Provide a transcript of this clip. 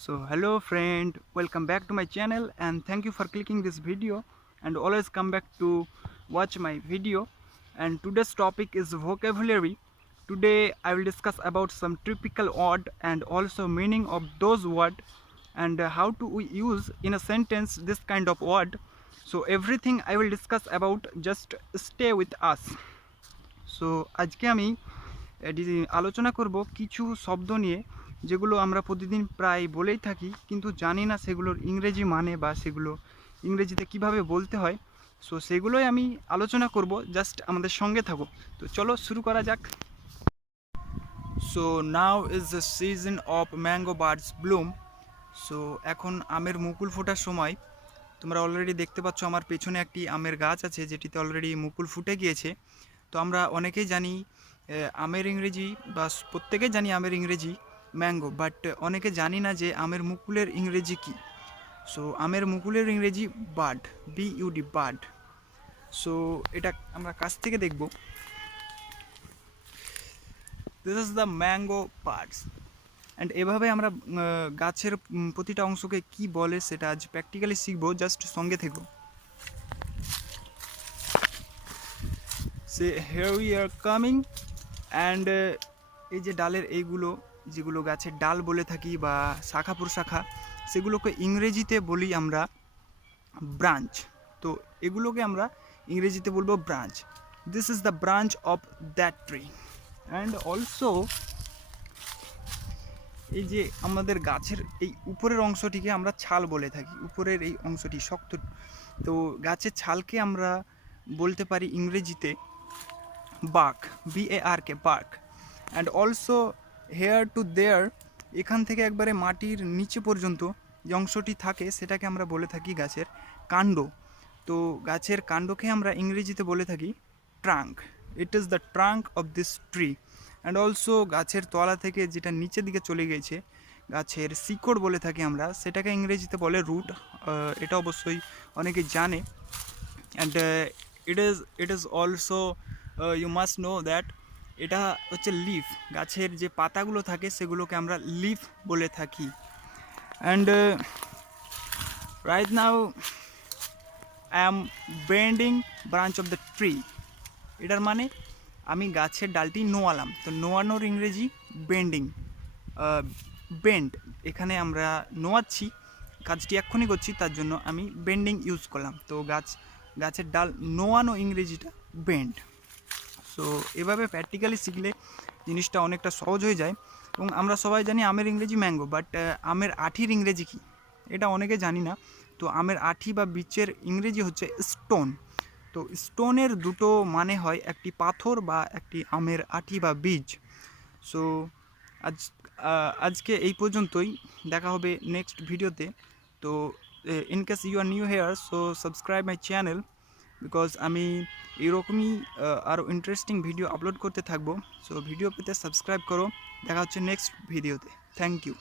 So hello friend, welcome back to my channel and thank you for clicking this video and always come back to watch my video. And today's topic is vocabulary. Today I will discuss about some typical word and also meaning of those word and how to we use in a sentence this kind of word. So everything I will discuss about, just stay with us. So আজকে আমি আলোচনা করব কিছু শব্দ নিয়ে যেগুলো আমরা প্রতিদিন প্রায় বলেই থাকি কিন্তু জানি না সেগুলোর ইংরেজি মানে বা সেগুলো ইংরেজিতে কিভাবে বলতে হয়। সো সেগুলোই আমি আলোচনা করব, জাস্ট আমাদের সঙ্গে থাকো। তো চলো শুরু করা যাক। So now is the season of mango birds Bloom. So এখন আমের মুকুল ফোটার সময়। তোমরা অলরেডি দেখতে পাচ্ছ আমার পেছনে একটি আমের গাছ আছে যেটিতে অলরেডি মুকুল ফুটে গিয়েছে। তো আমরা অনেকেই জানি আমের ইংরেজি বা প্রত্যেকেই জানি আমের ইংরেজি ম্যাঙ্গো, বাট অনেকে জানি না যে আমের মুকুলের ইংরেজি কী। সো আমের মুকুলের ইংরেজি বার্ড, বিইউডি বার্ড। সো এটা আমরা কাছ থেকে দেখব। This is the mango parts and এভাবে আমরা গাছের প্রতিটা অংশকে কি বলে সেটা আজ প্র্যাকটিক্যালি শিখবো, জাস্ট সঙ্গে থেকো। Say here we are coming and এই যে ডালের এইগুলো যেগুলো গাছের ডাল বলে থাকি বা শাখা প্রশাখা, সেগুলোকে ইংরেজিতে বলি আমরা ব্রাঞ্চ। তো এগুলোকে আমরা ইংরেজিতে বলবো branch. This is the branch of that tree. And also এই যে আমাদের গাছের এই উপরের অংশটিকে আমরা ছাল বলে থাকি, উপরের এই অংশটি শক্ত। তো গাছের ছালকে আমরা বলতে পারি ইংরেজিতে bark, BARK, bark. And also here to there, এখান থেকে একবারে মাটির নিচে পর্যন্ত যে অংশটি থাকে সেটাকে আমরা বলে থাকি গাছের কাণ্ড। তো গাছের কাণ্ডকে আমরা ইংরেজিতে বলে থাকি trunk. It is the trunk of this tree. And also গাছের তলা থেকে যেটা নিচের দিকে চলে গেছে গাছের শিকড় বলে থাকি আমরা, সেটাকে ইংরেজিতে বলে রুট। এটা অবশ্যই অনেকে জানে। And it is also you must know that এটা হচ্ছে লিফ। গাছের যে পাতাগুলো থাকে সেগুলোকে আমরা লিফ বলে থাকি। And right now I am bending branch of the tree. এটার মানে আমি গাছের ডালটি নোয়ালাম। তো নোয়ানোর ইংরেজি বেন্ডিং, বেন্ড। এখানে আমরা নোয়াচ্ছি, কাজটি এক্ষুনি করছি, তার জন্য আমি বেন্ডিং ইউজ করলাম। তো গাছের ডাল নোয়ানো ইংরেজিটা বেন্ড। সো এভাবে প্র্যাকটিক্যালি শিখলে জিনিসটা অনেকটা সহজ হয়ে যায়। এবং আমরা সবাই জানি আমের ইংরেজি ম্যাঙ্গো, বাট আমের আঠির ইংরেজি কী এটা অনেকে জানি না। তো আমের আঠি বা বীচের ইংরেজি হচ্ছে স্টোন। তো স্টোনের দুটো মানে হয়, একটি পাথর বা একটি আমের আঠি বা বীজ। সো আজকে এই পর্যন্তই, দেখা হবে নেক্সট ভিডিওতে। তো in case you are new here, so subscribe my channel, because আমি এরকমই আরও ইন্টারেস্টিং ভিডিও আপলোড করতে থাকবো। সো ভিডিও পেতে সাবস্ক্রাইব করো। দেখা হচ্ছে নেক্সট ভিডিওতে। Thank you.